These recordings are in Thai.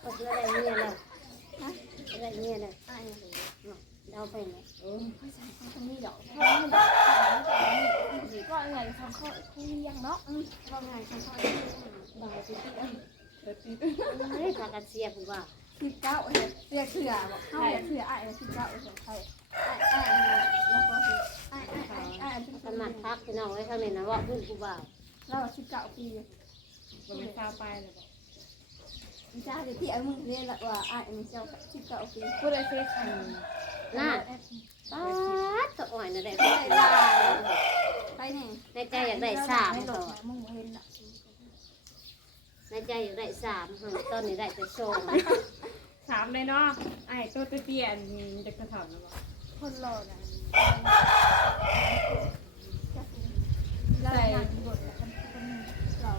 เอ้ยสองก็คืออะไรเมียแล้วอะไรเมียแล้วอ้ายเนาะเราไปเนี่ยโอ้ไม่ใช่เขาไม่ดอกเพราะมันดอกก็ไงทำข้อคุยยังเนาะอืมก็ไงทำข้อคุยบางทีที่เอ้ยเดี๋ยวตีเฮ้ยพากันเสียผู้ว่าสิบเก้าเอ้ยเสือเสือบอกเข้าเสือไอ้สิบเก้าเอ้ยใครไอ้ไอ้แล้วก็ไอ้ไอ้ไอ้ไอ้สมัครพักพี่น้องไว้ข้างในนะว่าพื้นผู้ว่าเราสิบเก้าปีมันเป็นข้าวไปเลยบอก อีจ้าเดี๋ยวพี่ไอ้มึงเรียนละว่าไอ้มึงเจ้าสิบเก้าปีพูดอะไรเซ็กซ์น่าป้าดตะอ่อยน่ะได้ไปไปได้ได้ไปนี่ในใจอยากได้สามไม่หลต่งอมึงเห็นอะในใจอยากได้สามหั่นตอนนี้ได้แต่สองสามเลยเนาะไอ้ตัวเตี้ยๆนี่จะกระถางนะบอกคนรอนะเราอยากบทแล้วกันเรา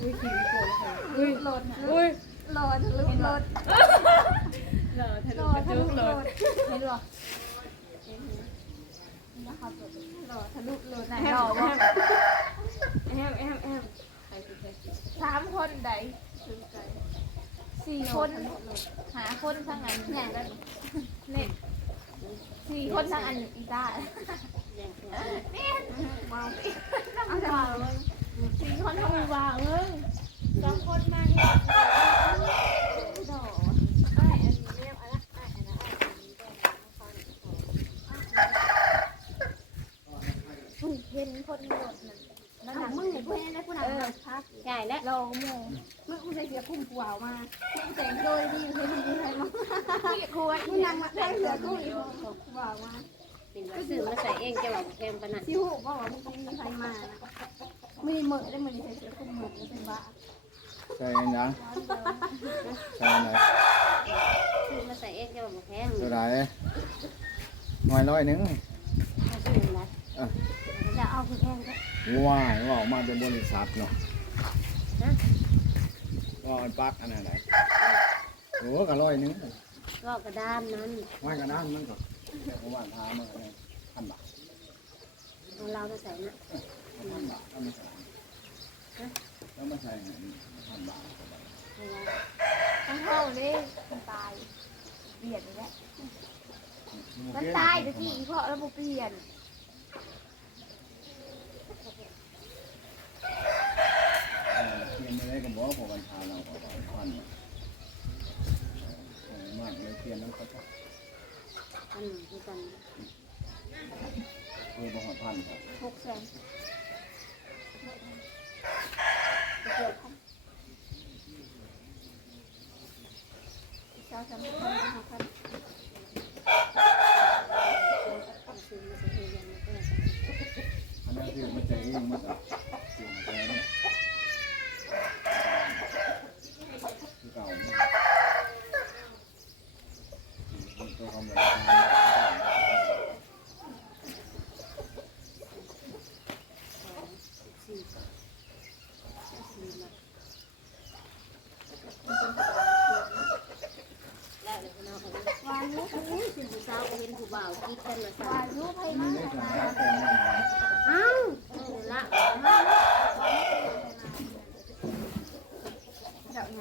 อุ้ยขิงโกรธเลยอุ้ยโหลดนะอุ้ยโหลดทะลุหลดเหลอทะหลลุดกระทะจลุกโหลลยดเห็นหรอนะครับหลดทะลุโหลดไหนแอหรอวะแอมแอมแอมใครคือใครสามคนใดสี่คนหาคนทางนั้นเนี่ยเนี่ยสี่คนทางอันอีตาแย่งตัวเนี่ยว้าวเอาแต่ว่าเลยสี่คนทำว้าวเลย สองคนมาเห็นดอกไอ้อันนี้เนี่ยอันนั้นไอ้อันนั้นไอ้อันนี้ได้ฟังเห็นคนโดดนั่นนั่นมึงเห็นผู้เห็นได้ผู้นั้นพักใช่แล้วเราโมมึงกูใส่เสื้อคลุมกูเอามาแต่งโดยดีเห็นดีใครมาพี่คุยมึงนั่งมาใส่เสื้อคลุมกูเอามาเป็ซื้อมาใส่เองจะบอกแพงปานนั้นที่หูบอกว่ามึงมีใครมานะไมือเหมือได้มือใส่เสื้อคลุมเหมือนเป็นบ้า ใช่ยังยังใช่ไหนซื้อมาใส่เองจะบอกแพงตัวไหนหน่อยร้อยหนึงถ้าซื้อนะจะเอาคือแพงก็ว้ายว่าออกมาเป็นบริษัทเนาะว่าอันปักอันนั้นไหนโอ้ก็ร้อยหนึงก็กระดานนั้นว่ากระด้านมันก็เพราะว่าทามันอะไรพันบาทของเราจะใส่นะพันบาทเอามาใส่ แล้วมาใส่พันบาทเอาไว้ทั้งเท่าเลยมันตายเปลี่ยนไปแล้วมันตายตะกี้เพราะระบบเปลี่ยนเทียนไม่ได้ก็บอกผมวันทาเราก็พันมากเลยเทียนนั้นเขาก็อันหนึ่งคือกันเออบอกพันครับหกแสนเกือบพัน เจ้าจำเป็นห้นเอาซื้อมาใส่เองยังไม่ได้ใส่อันนั้นคือมันจเองมันจะเสียงแทนคือเก่าตัวคำว่าสี่สี่มาแล้วเดี๋ยวเราเอา วายุ อุ้ยคุณผู้สาวก็เห็นผู้บ่าวคิดกันละ วา สาว ยุไพ่ มั มาน ได้ ไพ่ ทำ มา ให้แต่งงาน อ้าวนี่ละมาเจ้าน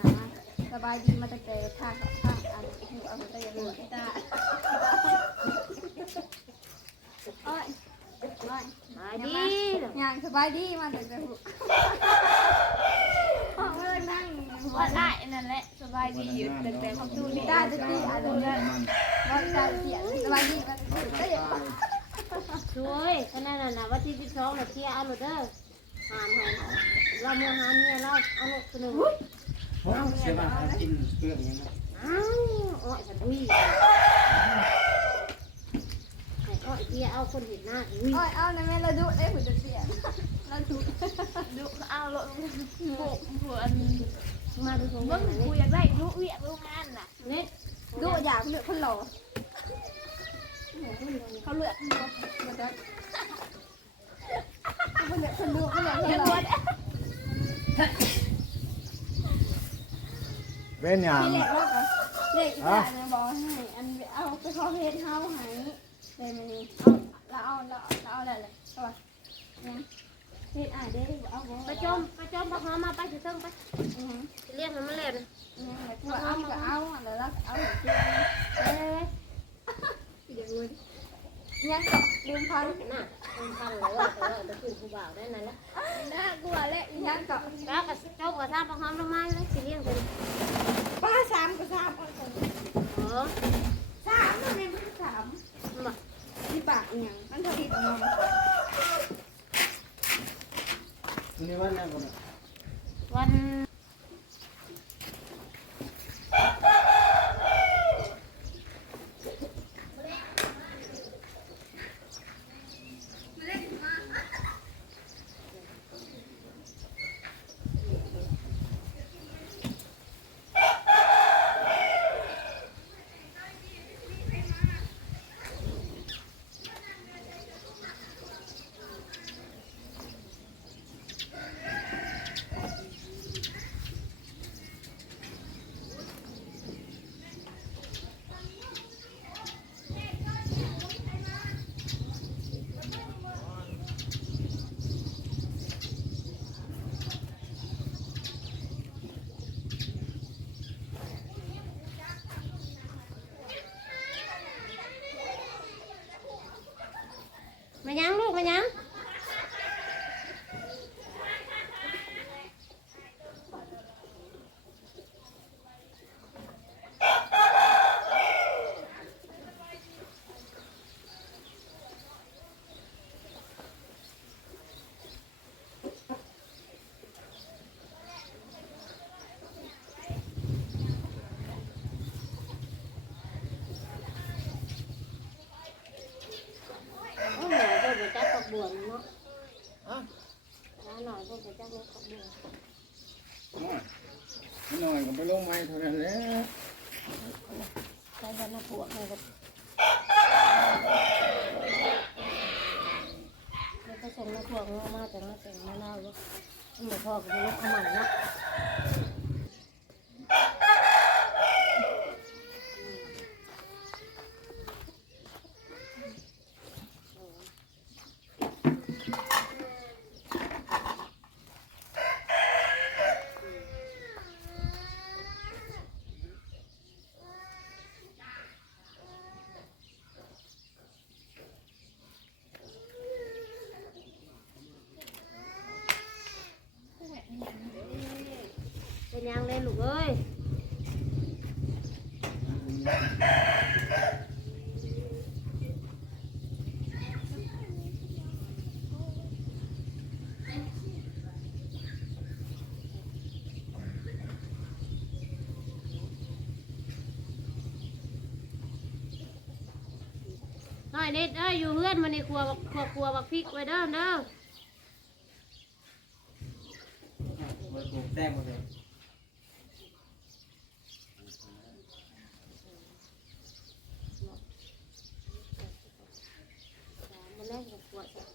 สบายดีมาตั้งแต่ทางทางอันหูเอาแต่ยังหมดตาโอ้ยโอ้ยหายดีเด้อยังสบายดีมาตั้งแต่หูห้องเลิกนั่งว่าได้นั่นแหละสบายดีอยู่ตั้งแต่พักดูนี่ได้ตั้งแต่อันนั้นมันว่าใจเสีย สบายดีมันก็ยังช่วยขนาดนั้นนะว่าที่ที่สองเราเคลียร์เอาหมดเด้อหานให้เราเมื่อหาเมียเราเอาลูกคนหนึ่งเสียบ้านกินเปลือกอย่างนั้อ้าวอ้อยสันอุ้ยให้อ้อยเคลียร์เอาคนเห็นหน้าอุ้ยอ้อยเอาในแม่เราดุได้หุ่นจะเสียเราดุดูเอาโลดโบกหัวอันมาดูของเบิ่เบิ้งกูอยากได้รู้เวียกรู้งานน่ะเน็ตดุอยากเลือกคนหล่อ เขาเลือกมาจากคนเลือกคนดุคนเลือกคนหล่อเป็นอย่างที่เล็กว่าเล็กที่เนี่ยบอกให้อันเอาไปขอเพชรเฮาหายเลยมันนี่เอาเราเอาเราเอาอะไรเลยเอาเนี่ยเฮ็ดอะเด้เอาบ่ไปจมไปจมบักหอมมาไปสิเทิงไปสิเลี้ยงให้มันเล่นอืมแล้วก็เอาก็เอาอะแล้วเราเอาให้กินเอ้ยอย่างนี้ ยังก็ลืมพันน่ะมันพันเลยว่าแต่ว่าจะขึ้นผู้บ่าวได้นั่นแหละน่ากลัวและยังก็แล้วก็จมกับซาบักหอมลงมาเลยสิเลี้ยงเพิ่นป้าสามก็สามคนคนเออสามทำไมมันสามมาที่ปากอหย่างมันผลิตออกมาวันนี้วันแรกก่อนวัน มายังลูกมายัง โอ้หน่อยก็จะจับปักบวงเนาะ อะ แล้วหน่อยก็จะจับ น้อยน้อยก็ไปลงไม้เท่านั้นแหละใช้กันนะพวกนี่ก็แล้วก็ส่งมาพวกมาแต่มาแต่งมาเล่าลูกมันบอพ่อกับลูกเอาใหม่เนะ ยังเลยลูกเอ้ยน้อยเด็ดเอ้ยอยู่เพื่อนมาในครัวบักครัวครัวบักพริกไว้เด้อเด้อมันถูกแต้มหมดเลย มันแรกกับครัวจ้ะ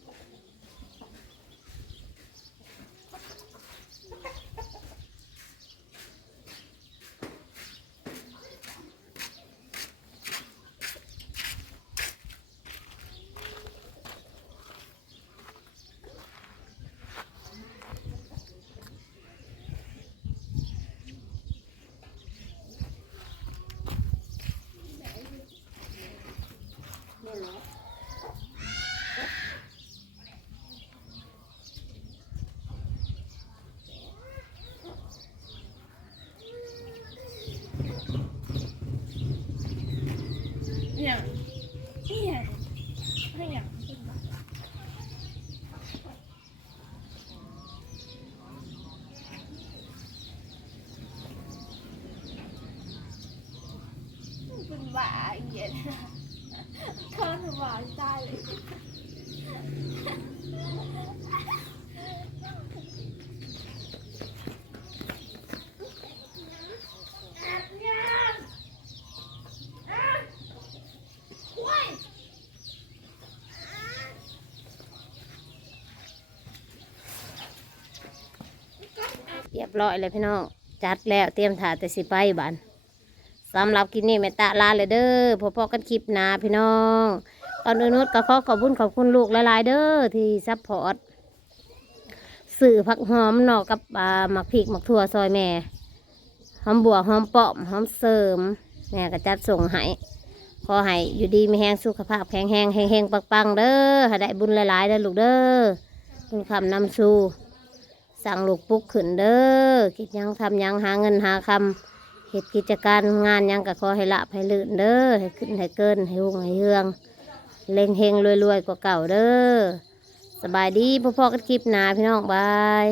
นี่แหละ อย่างนี่อย่างให้อย่างเป็นบ้าอีกเย็นเขาหนูบ้าตายเลย เรีย บร้อยเลยพี่น้องจัดแล้วเตรียมถาแต่สิไปบานสำหรับคลิปนี้แม่ตะลาเลยเด้อพอๆกันคลิปนาพี่น้องตอนอื่นนุชก็ขอขอบคุญขอบคุณลูกหลายๆเด้อที่ซัพพอร์ตสื่อผักหอมเนอกกับอ่าหมักพริกหมักถั่วซอยแม่หอมบัวหอมปอมหอมเสริมแม่ก็จัดส่งให้ขอให้อยู่ดีมีแห้งสุขภาพแข็งแรงแห้งๆปังๆเด้อให้ได้บุญหลายๆเด้อลูกเด้อบุญคำนำสู่ สั่งลูกปลุกขึ้นเด้อคิดยังทำยังหาเงินหาคำเหตุกิจการงานยังก็ขอให้ละให้ลื่นเด้อให้ขึ้นให้เกินให้หุ่งให้เฮือง เล็งเฮงรวยๆกว่าเก่าเด้อสบายดีพ่อๆกันคลิปหนาพี่น้องบาย